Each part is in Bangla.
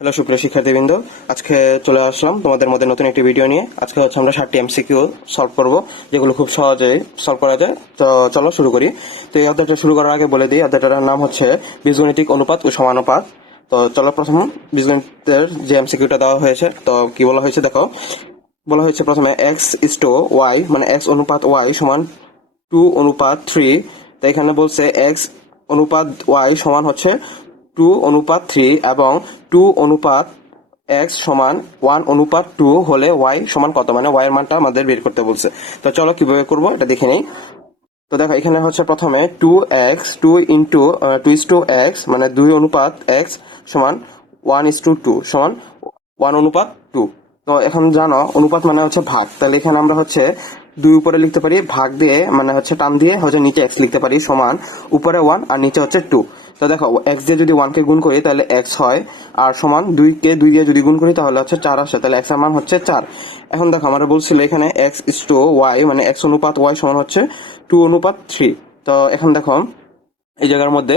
হ্যালো সুপ্রিয় শিক্ষার্থীবৃন্দ, আজকে চলে আসলাম তোমাদের মধ্যে নতুন একটি ভিডিও নিয়ে। আজকে হচ্ছে আমরা 7টি এমসিকিউ সলভ করব, যেগুলো খুব সহজেই সলভ করা যায়। তো চলো শুরু করি। তো এই অধ্যায়টা শুরু করার আগে বলে দিই, অধ্যায়টার নাম হচ্ছে বীজগণিতিক অনুপাত ও সমানুপাত। তো চলো প্রথম বীজগণিতের যে এমসিকিউটা দেওয়া হয়েছে, তো কি বলা হয়েছে দেখো। বলা হয়েছে প্রথমে x:y, মানে x অনুপাত y সমান 2:3। তো এখানে বলছে x অনুপাত y সমান হচ্ছে 2:3 এবং 2:x সমান 1:2 হলে y সমান কত, মানে y এর মানটা আমাদের বের করতে বলছে। তো চলো কিভাবে করবো এটা দেখে নেই। তো দেখো এখানে হচ্ছে প্রথমে 2x 2 মানে 2:x সমান 1:2 সমান 1:2। তো এখন জানো অনুপাত মানে হচ্ছে ভাগ, তাহলে এখানে আমরা হচ্ছে 2 উপরে লিখতে পারি, ভাগ দিয়ে মানে হচ্ছে টান দিয়ে হচ্ছে নিচে x লিখতে পারি, সমান উপরে 1 আর নিচে হচ্ছে 2। তো দেখো x দিয়ে যদি 1 কে গুণ করি তাহলে x হয়, আর সমান 2 কে 2 দিয়ে যদি গুণ করি তাহলে হচ্ছে 4 আসে, তাহলে x এর মান হচ্ছে 4। এখন দেখো আমরা বলছিল এখানে x:y, মানে x অনুপাত y সমান হচ্ছে 2:3। তো এখন দেখো এই জায়গার মধ্যে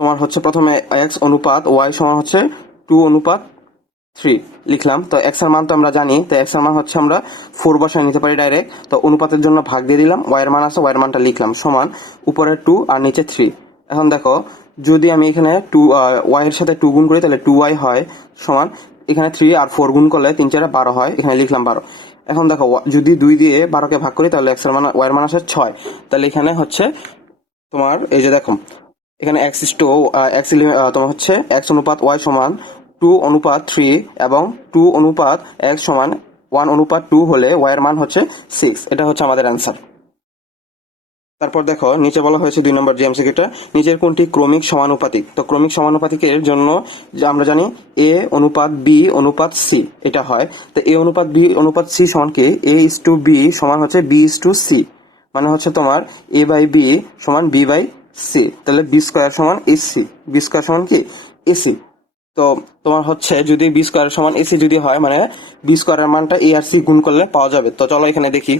তোমার হচ্ছে প্রথমে x অনুপাত y সমান হচ্ছে 2:3 লিখলাম। তো x এর মান তো আমরা জানি, তো x এর মান হচ্ছে আমরা 4 বসায় নিতে পারি ডাইরেক্ট। তো অনুপাতের জন্য ভাগ দিয়ে দিলাম, y এর মান আছে, y এর মানটা লিখলাম সমান উপরে 2 আর নিচে 3। এখন দেখো যদি আমি এখানে 2 y এর সাথে 2 গুণ করি তাহলে 2y হয়, সমান এখানে 3 আর 4 গুণ করলে 3 4 12 হয়, এখানে লিখলাম 12। এখন দেখো যদি 2 দিয়ে 12 কে ভাগ করি তাহলে x এর মান y এর মান আসে 6। তাহলে এখানে হচ্ছে তোমার এই যে দেখো এখানে তোমার হচ্ছে x অনুপাত y সমান 2:3 এবং 2:x সমান 1:2 হলে y এর মান হচ্ছে 6। এটা হচ্ছে আমাদের অ্যান্সার। তারপর দেখো নিচে বলা হয়েছে 2 নম্বর যে এমসিকিউটা, নিচের কোনটি ক্রমিক সমানুপাতিক। তো ক্রমিক সমানুপাতিকের জন্য যে আমরা জানি a অনুপাত b অনুপাত c এটা হয়। তো a অনুপাত b অনুপাত c সমান কি, a:b সমান হচ্ছে b:c, মানে হচ্ছে তোমার a/b সমান b/c, তাহলে b স্কয়ার সমান ac, b স্কয়ার সমান কি ac। তো তোমার হচ্ছে যদি বি স্কোয়ার সমান এসি যদি হয়, মানে বি স্কোয়ারের মানটা এ আর সি গুণ করলে পাওয়া যাবে। তো চলো এখানে দেখি,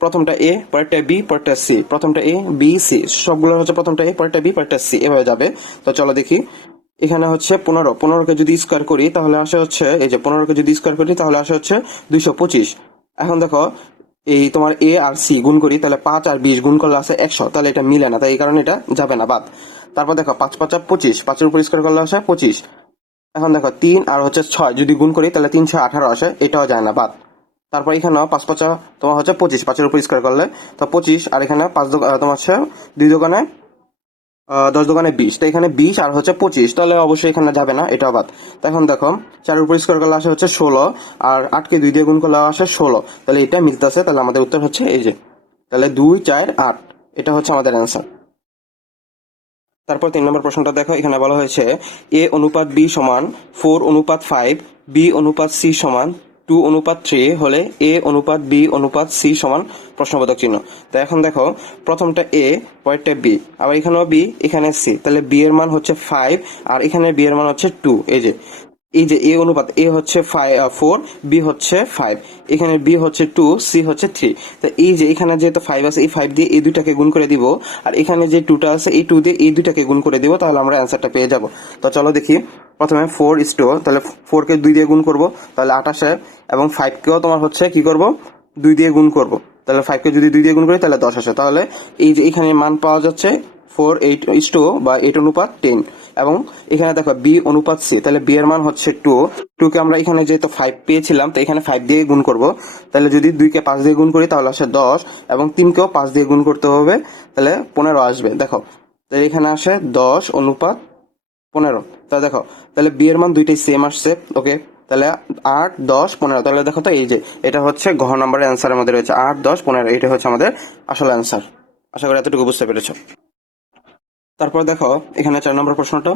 প্রথমটা এ পরেরটা বি পরেরটা সি, প্রথমটা এ বি সি, সবগুলো হচ্ছে প্রথমটা এ পরেরটা বি পরেরটা সি, এভাবে যাবে। তো চলো দেখি, এখানে হচ্ছে 15কে যদি স্কোয়ার করি তাহলে আসে হচ্ছে এই যে 15কে যদি স্কোয়ার করি তাহলে আসে হচ্ছে 225। এখন দেখো এই তোমার এ আর সি গুণ করি তাহলে 5 আর 20 গুণ করলে আসে 100, তাহলে এটা মিলে না, তাই এই কারণে এটা যাবে না, বাদ। তারপর দেখো 5 5 25, 5-এর উপর স্কোয়ার করলে আসে 25। এখন দেখো 3 আর হচ্ছে 6 যদি গুণ করি তাহলে 3 6 18 আসে, এটাও যায় না, বাদ। তারপর এখানেও 5 5 তোমার হচ্ছে 25, 5-এর উপর স্কোয়ার করলে তো 25, আর এখানে 5 তোমার হচ্ছে 2 দোকানে 10 দোকানে 20, তো এখানে 20 আর হচ্ছে 25, তাহলে অবশ্যই এখানে যাবে না, এটাও বাদ। তো এখন দেখো 4-এর উপর স্কোয়ার করলে আসে হচ্ছে 16, আর 8কে 2 দিয়ে গুণ করলে আসে 16, তাহলে এটা মিলতেছে, তাহলে আমাদের উত্তর হচ্ছে এই যে, তাহলে 2 4 8, এটা হচ্ছে আমাদের অ্যান্সার। তারপর 3 নম্বর প্রশ্নটা দেখো, এখানে বলা হয়েছে a অনুপাত b সমান 4:5, b অনুপাত c সমান 2:3 হলে a অনুপাত b অনুপাত c সমান প্রশ্নবোধক চিহ্ন। তো এখন দেখো প্রথমটা a পরেরটা b, আবার এখানেও b এখানে c, তাহলে b এর মান হচ্ছে 5 আর এখানে b এর মান হচ্ছে 2। এই যে এ অনুপাত এ হচ্ছে 4, বি হচ্ছে 5, এখানে বি হচ্ছে 2, সি হচ্ছে 3। তো এই যে এখানে যেহেতু 5 আছে, এই 5 দিয়ে এই দুইটাকে গুণ করে দিব, আর এখানে যে 2টা আছে এই 2 দিয়ে এই দুইটাকে গুণ করে দিব, তাহলে আমরা অ্যান্সারটা পেয়ে যাব। তো চলো দেখি, প্রথমে 4:, তাহলে 4কে 2 দিয়ে গুণ করব তাহলে 28, এবং 5কেও তোমার হচ্ছে কি করব 2 দিয়ে গুণ করব, তাহলে 5কে যদি 2 দিয়ে গুণ করি তাহলে 10 আসে। তাহলে এই যে এখানে মান পাওয়া যাচ্ছে 4:8 বা 8:10। এবং এখানে দেখো বি অনুপাত সি, তাহলে বি এর মান হচ্ছে 2 কে আমরা এখানে যেহেতু 5 পেয়েছিলাম তো এখানে 5 দিয়ে গুণ করব, তাহলে যদি 2কে 5 দিয়ে গুণ করি তাহলে আসে 10, এবং 3কেও 5 দিয়ে গুণ করতে হবে, তাহলে 15 আসবে। দেখো তাহলে এখানে আসে 10:15। তাহলে দেখো তাহলে বি এর মান দুইটাই সেম আসছে, ওকে। তাহলে 8 10 15, তাহলে দেখো তো এই যে এটা হচ্ছে ঘ নম্বরের অ্যান্সারের মধ্যে রয়েছে 8 10 15, এটা হচ্ছে আমাদের আসল অ্যান্সার। আশা করি এতটুকু বুঝতে পেরেছো। তারপর দেখো এখানে 4 নম্বর প্রশ্নটা,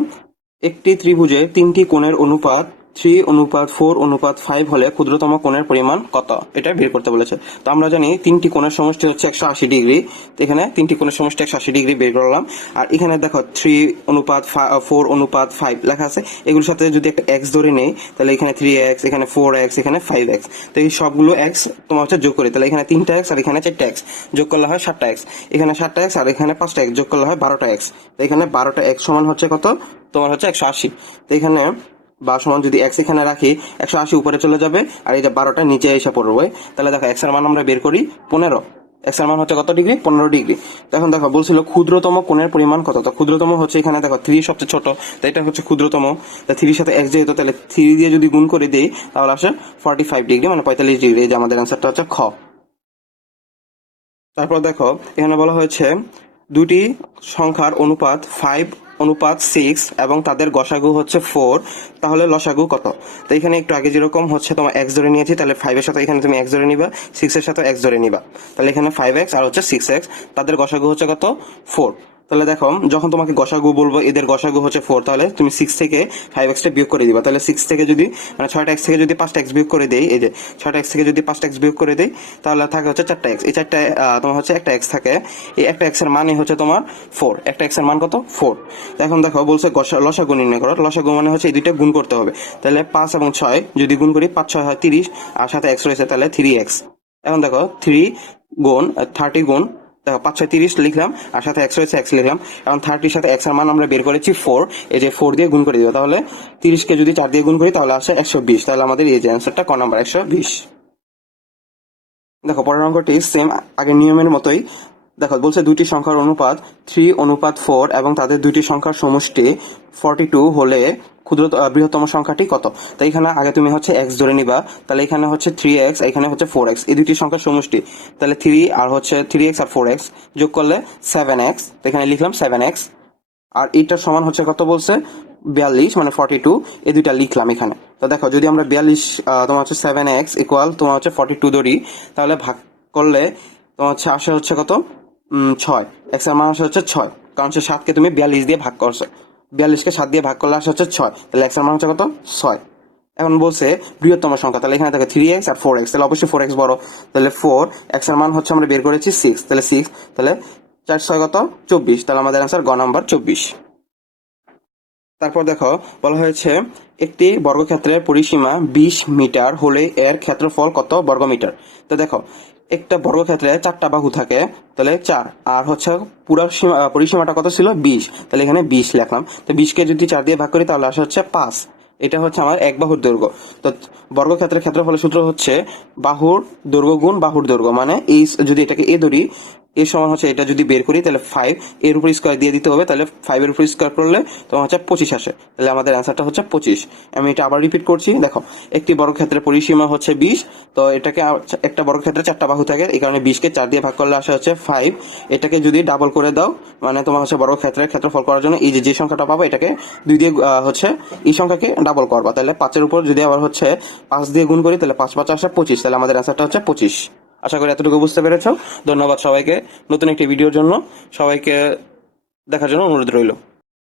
একটি ত্রিভুজে 3টি কোণের অনুপাত 3:4:5 হলে ক্ষুদ্রতম কোণের পরিমাণ কত, এটা বের করতে বলেছে। তো আমরা জানি 3টি কোণের সমষ্টি হচ্ছে 180 ডিগ্রি, তো এখানে 3টি কোণের সমষ্টি 180 ডিগ্রি বের করলাম। আর এখানে দেখো 3:4:5 লেখা আছে, এগুলোর সাথে যদি একটা x ধরে নেই তাহলে এখানে 3x, এখানে 4x, এখানে 5x, তো এই সবগুলো x তোমার হচ্ছে যোগ করি, তাহলে এখানে 3টা x আর এখানে 4টা x যোগ করলে হয় 7টা x, এখানে 7টা x আর এখানে 5টা x যোগ করলে হয় 12টা x, তো এখানে 12টা x সমান হচ্ছে কত, তোমার হচ্ছে 180। তো এখানে বা সমান যদি এক্স এখানে রাখি 180 উপরে চলে যাবে, আর এই যে 12টা নিচে এসে পড়বে। তাহলে দেখো এক্স এর মান আমরা বের করি 15। এক্স এর মান হচ্ছে কত ডিগ্রি? 15 ডিগ্রি। তো এখন দেখো বলছিল ক্ষুদ্রতম কোণের পরিমাণ কত। তো ক্ষুদ্রতম হচ্ছে এখানে দেখো 3 সবচেয়ে ছোট, তো এটা হচ্ছে ক্ষুদ্রতম। তো 3 সাথে এক্স যেহেতু, তাহলে 3 দিয়ে যদি গুণ করে দেই তাহলে আসে 45 ডিগ্রি, মানে 45 ডিগ্রি। এই যে আমাদের অ্যান্সারটা হচ্ছে খ। তারপর দেখো এখানে বলা হয়েছে দুটি সংখ্যার অনুপাত 5:6 এবং তাদের গসাগু হচ্ছে 4, তাহলে লসাগু কত। তো এখানে একটু আগে যেরকম হচ্ছে তোমার এক্স ধরে নিয়েছি, তাহলে 5 এর সাথে এখানে তুমি এক্স ধরে নিবা, 6 এর সাথে এক্স ধরে নিবা। তাহলে এখানে 5x আর হচ্ছে 6x, তাদের গসাগু হচ্ছে কত? 4। তাহলে দেখো যখন তোমাকে গসাগু বলবো এদের গসাগু হচ্ছে 4, তাহলে তুমি 6 থেকে 5x টা বিয়োগ করে দিবা। তাহলে 6 থেকে যদি মানে 6টা x থেকে যদি 5টা x বিয়োগ করে দেই, এই যে 6টা x থেকে যদি 5টা x বিয়োগ করে দেই তাহলে থাকে হচ্ছে 4টা x। এই 4টা তোমার হচ্ছে একটা x থাকে, এই একটা x এর মানে হচ্ছে তোমার 4। একটা x এর মান কত? 4। এখন দেখো বলছে লসাগু নির্ণয় করো। লসাগু মানে হচ্ছে এই দুইটা গুণ করতে হবে। তাহলে 5 এবং 6 যদি গুণ করি 5 6 হয় 30, আর সাথে x রয়েছে তাহলে 3x। এখন দেখো 3 গুণ 30 গুণ, দেখো 5 6 30 লিখলাম, আর সাথে x রয়েছে x লিখলাম। এখন 30 সাথে x এর মান আমরা বের করেছি 4, এই যে 4 দিয়ে গুণ করে দিব। তাহলে 30 কে যদি 4 দিয়ে গুণ করি তাহলে আসে 120। তাহলে আমাদের এই যে অ্যান্সারটা ক নাম্বার 120। দেখো পরের অঙ্কটি সেম আগের নিয়মের মতোই। দেখো বলছে দুইটি সংখ্যার অনুপাত 3:4 এবং তাদের দুইটি সংখ্যার সমষ্টি 42 হলে বৃহত্তম সংখ্যাটি কত। তো এখানে আগে তুমি হচ্ছে এক্স ধরে নিবা, তাহলে এখানে হচ্ছে 3x, এখানে হচ্ছে 4x, এই দুইটি সংখ্যার সমষ্টি। তাহলে 3 আর হচ্ছে 3x আর 4x যোগ করলে 7x, তো এখানে লিখলাম 7x। আর এইটার সমান হচ্ছে কত বলছে? 42, মানে 42। এই দুইটা লিখলাম এখানে। তো দেখো যদি আমরা 42 তোমার হচ্ছে 7x ইকুয়াল তোমার হচ্ছে 42 ধরি, তাহলে ভাগ করলে তোমার হচ্ছে আসে হচ্ছে কত? 6। এক্স এর মান আসে হচ্ছে 6, কারণ হচ্ছে 7 কে তুমি 42 দিয়ে ভাগ করছো, 42 কে 7 দিয়ে ভাগ করলে আসে হচ্ছে 6। তাহলে এক্স এর মান হচ্ছে কত? 6। এখন বলছে বৃহত্তম সংখ্যা, তাহলে এখানে দেখো 3x আর 4x, তাহলে অবশ্যই 4x বড়। তাহলে 4, এক্স এর মান হচ্ছে আমরা বের করেছি 6, তাহলে 6, তাহলে 4 6 কত? 24। তাহলে আমাদের অ্যান্সার গ নাম্বার 24। তারপর দেখো বলা হয়েছে একটি বর্গক্ষেত্রের পরিসীমা 20 মিটার হলে এর ক্ষেত্রফল কত বর্গমিটার। তো দেখো একটা বর্গক্ষেত্রে 4টা বাহু থাকে, তাহলে 4, আর হচ্ছে পুরো পরিসীমাটা কত ছিল? 20। তাহলে এখানে 20 লিখলাম। তো 20 কে যদি 4 দিয়ে ভাগ করি তাহলে আসে হচ্ছে 5। এটা হচ্ছে আমার এক বাহুর দৈর্ঘ্য। তো বর্গক্ষেত্রের ক্ষেত্রফলের সূত্র হচ্ছে বাহুর দৈর্ঘ্য গুণ বাহুর দৈর্ঘ্য, মানে এই যদি এটাকে এ ধরি, এর সমান হচ্ছে এটা যদি বের করি তাহলে 5 এর উপর স্কয়ার দিয়ে দিতে হবে, তাহলে 5 এর উপর স্কয়ার করলে তোমার হচ্ছে 25 আসে। তাহলে আমাদের অ্যান্সারটা হচ্ছে 25। আমি এটা আবার রিপিট করছি। দেখো একটি বর্গক্ষেত্রের পরিসীমা হচ্ছে 20, তো এটাকে একটা বর্গক্ষেত্রে 4টা বাহু থাকে, এই কারণে 20 কে 4 দিয়ে ভাগ করলে আসে হচ্ছে 5। এটাকে যদি ডাবল করে দাও, মানে তোমার হচ্ছে বর্গক্ষেত্রের ক্ষেত্রফল করার জন্য এই যে সংখ্যাটা পাবো এটাকে 2 দিয়ে হচ্ছে এই সংখ্যাকে ডাবল করবা। তাহলে 5 এর উপর যদি আবার হচ্ছে 5 দিয়ে গুণ করি তাহলে 5 5 আসে 25। তাহলে আমাদের অ্যান্সারটা হচ্ছে 25। আশা করি এতটুকু বুঝতে পেরেছো। ধন্যবাদ সবাইকে। নতুন একটি ভিডিওর জন্য সবাইকে দেখার জন্য অনুরোধ রইল।